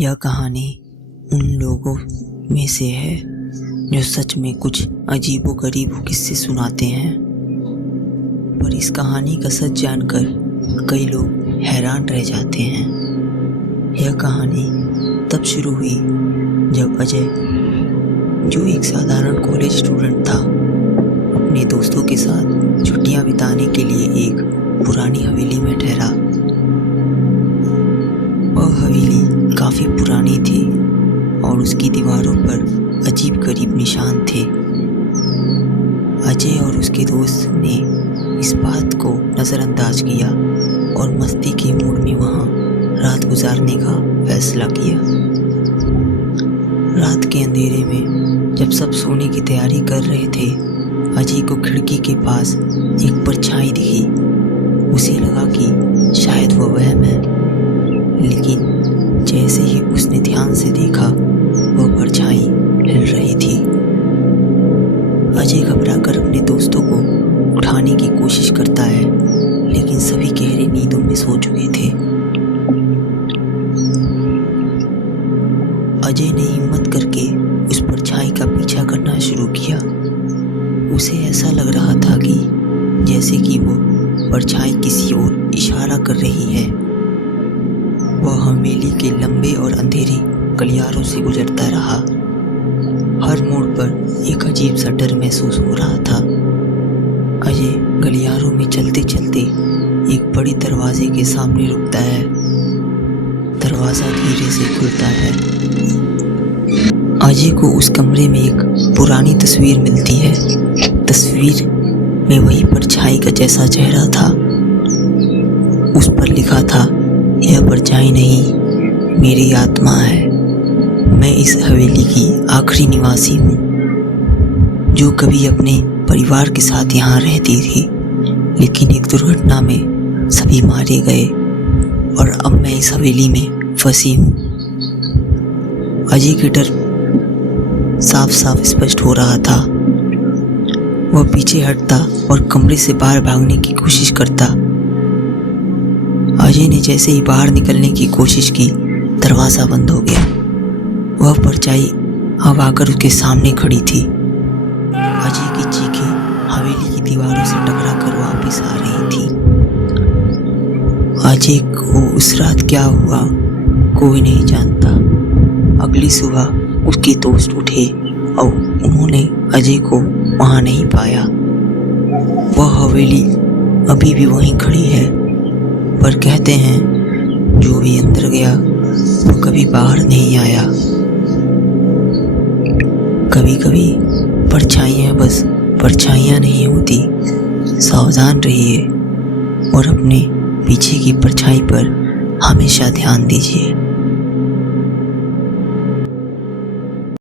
यह कहानी उन लोगों में से है जो सच में कुछ अजीबो-गरीब किस्से सुनाते हैं। पर इस कहानी का सच जानकर कई लोग हैरान रह जाते हैं। यह कहानी तब शुरू हुई जब अजय, जो एक साधारण कॉलेज स्टूडेंट था, अपने दोस्तों के साथ छुट्टियां बिताने के लिए एक पुरानी हवेली में ठहरा। वह हवेली काफ़ी पुरानी थी और उसकी दीवारों पर अजीब-गरीब निशान थे। अजय और उसके दोस्त ने इस बात को नज़रअंदाज किया और मस्ती के मूड में वहाँ रात गुजारने का फैसला किया। रात के अंधेरे में जब सब सोने की तैयारी कर रहे थे, अजय को खिड़की के पास एक परछाई दिखी। उसे लगा कि शायद वह वहम है, लेकिन जैसे ही उसने ध्यान से देखा, वह परछाई हिल रही थी। अजय घबराकर अपने दोस्तों को उठाने की कोशिश करता है, लेकिन सभी गहरी नींदों में सो चुके थे। अजय ने हिम्मत करके उस परछाई का पीछा करना शुरू किया। उसे ऐसा लग रहा था कि जैसे कि वो परछाई किसी ओर इशारा कर रही है। वह हवेली के लंबे और अंधेरे गलियारों से गुजरता रहा। हर मोड़ पर एक अजीब सा डर महसूस हो रहा था। अजय गलियारों में चलते चलते एक बड़े दरवाजे के सामने रुकता है। दरवाज़ा धीरे से खुलता है। अजय को उस कमरे में एक पुरानी तस्वीर मिलती है। तस्वीर में वही परछाई का जैसा चेहरा था। उस पर लिखा था, यह परछाई नहीं, मेरी आत्मा है। मैं इस हवेली की आखिरी निवासी हूँ, जो कभी अपने परिवार के साथ यहाँ रहती थी, लेकिन एक दुर्घटना में सभी मारे गए और अब मैं इस हवेली में फंसी हूँ। अजय के डर साफ साफ स्पष्ट हो रहा था। वह पीछे हटता और कमरे से बाहर भागने की कोशिश करता। अजय ने जैसे ही बाहर निकलने की कोशिश की, दरवाज़ा बंद हो गया। वह परछाई अब आकर उसके सामने खड़ी थी। अजय की चीखें हवेली की दीवारों से टकराकर वापस आ रही थी। अजय को उस रात क्या हुआ, कोई नहीं जानता। अगली सुबह उसके दोस्त उठे और उन्होंने अजय को वहाँ नहीं पाया। वह हवेली अभी भी वहीं खड़ी है, पर कहते हैं जो भी अंदर गया वो कभी बाहर नहीं आया। कभी कभी परछाइयाँ बस परछाइयाँ नहीं होती। सावधान रहिए और अपने पीछे की परछाई पर हमेशा ध्यान दीजिए।